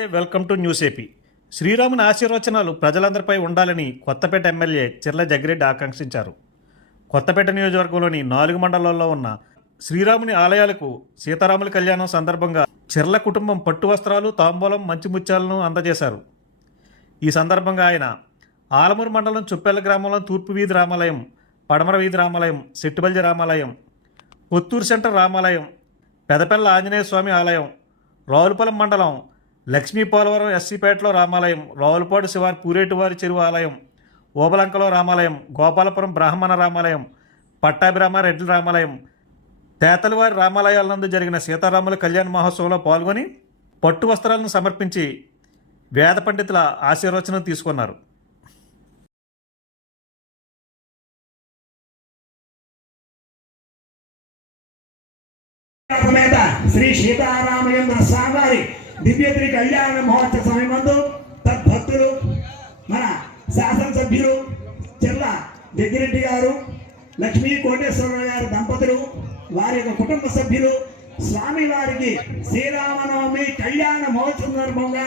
నమస్తే welcome to news AP. శ్రీరాముని ఆశీర్వచనాలు ప్రజలందరిపై ఉండాలని కొత్తపేట ఎమ్మెల్యే చిర్ల జగ్గిరెడ్డి ఆకాంక్షించారు. కొత్తపేట నియోజకవర్గంలోని నాలుగు మండలాల్లో ఉన్న శ్రీరాముని ఆలయాలకు సీతారాముల కళ్యాణం సందర్భంగా చిర్ల కుటుంబం పట్టు వస్త్రాలు తాంబూలం మంచి ముత్యాలను అందజేశారు. ఈ సందర్భంగా ఆయన ఆలమూరు మండలం చుప్పెల్ల గ్రామంలో తూర్పు వీధి రామాలయం పడమర వీధి రామాలయం సెట్టిబల్జి రామాలయం కొత్తూరు సెంటర్ రామాలయం పెదపెల్ల ఆంజనేయ స్వామి ఆలయం రావులపాలెం మండలం లక్ష్మీ పోలవరం ఎస్సీపేటలో రామాలయం రావులపాడు శివారి పూరేటివారి చెరువు ఆలయం ఓబలంకలో రామాలయం గోపాలపురం బ్రాహ్మణ రామాలయం పట్టాభిరామ రెడ్డి రామాలయం తేతలవారి రామాలయాల నందు జరిగిన సీతారాముల కళ్యాణ మహోత్సవంలో పాల్గొని పట్టు వస్త్రాలను సమర్పించి వేద పండితుల ఆశీర్వచనం తీసుకున్నారు. శ్రీ సీతారామచంద్ర స్వామివారి దివ్యత్రి కళ్యాణ మహోత్సవ సమయమందు తద్భక్తులు మన శాసనసభ్యులు చెల్ల జగ్గిరెడ్డి గారు లక్ష్మీ కోటేశ్వరరావు గారి దంపతులు వారి యొక్క కుటుంబ సభ్యులు స్వామి వారికి శ్రీరామనవమి కళ్యాణ మహోత్సవ సందర్భంగా